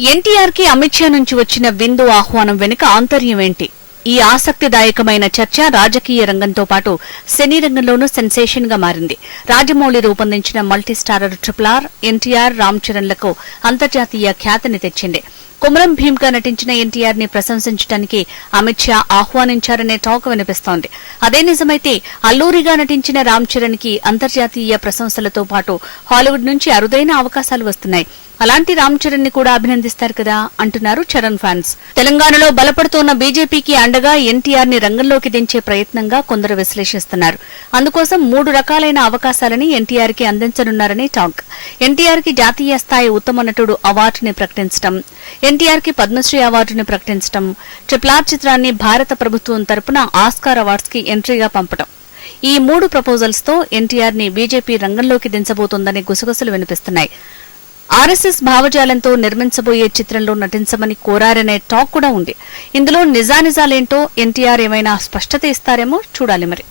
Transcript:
ఎన్టీఆర్కి అమిత్ షా నుంచి వచ్చిన విందు ఆహ్వానం వెనుక ఆంతర్యం ఏంటి? ఈ ఆసక్తిదాయకమైన చర్చ రాజకీయ రంగంతో పాటు సినీ రంగంలోనూ సెన్సేషన్గా మారింది. రాజమౌళి రూపొందించిన multi starrer triple R NTR Ram చరణ్లకు అంతర్జాతీయ ఖ్యాతిని తెచ్చింది. కుమరం భీమ్గా నటించిన ఎన్టీఆర్ని ప్రశంసించడానికి అమిత్ షా ఆహ్వానించారనే టాక్ వినిపిస్తోంది. అదే నిజమైతే అల్లూరిగా నటించిన రామ్ చరణ్కి అంతర్జాతీయ ప్రశంసలతో పాటు హాలీవుడ్ నుంచి అరుదైన అవకాశాలు వస్తున్నాయి. అలాంటి రామ్ చరణ్ని కూడా అభినందిస్తారు కదా అంటున్నారు చరణ్ ఫ్యాన్స్. తెలంగాణలో బలపడుతోన్న బీజేపీకి అండగా ఎన్టీఆర్ని రంగంలోకి దించే ప్రయత్నంగా కొందరు విశ్లేషిస్తున్నారు. అందుకోసం మూడు రకాలైన అవకాశాలని ఎన్టీఆర్కి అందించనున్నారని టాక్. ఎన్టీఆర్కి జాతీయ స్థాయి ఉత్తమ నటుడు అవార్డుని ప్రకటించడం ఎన్టీఆర్కి పద్మశ్రీ అవార్డుని ప్రకటించడం ట్రిప్లార్ చిత్రాన్ని భారత ప్రభుత్వం తరపున ఆస్కార్ అవార్డ్స్కి ఎంట్రీగా పంపడం ఈ మూడు ప్రపోజల్స్తో ఎన్టీఆర్ని బీజేపీ రంగంలోకి దించబోతోందనే గుసగుసలు వినిపిస్తున్నాయి. ఆర్ఎస్ఎస్ భావజాలంతో నిర్మించబోయే చిత్రంలో నటించమని కోరారనే టాక్ కూడా ఉంది. ఇందులో నిజానిజాలేంటో ఎన్టీఆర్ ఏమైనా స్పష్టత ఇస్తారేమో చూడాలి మరి.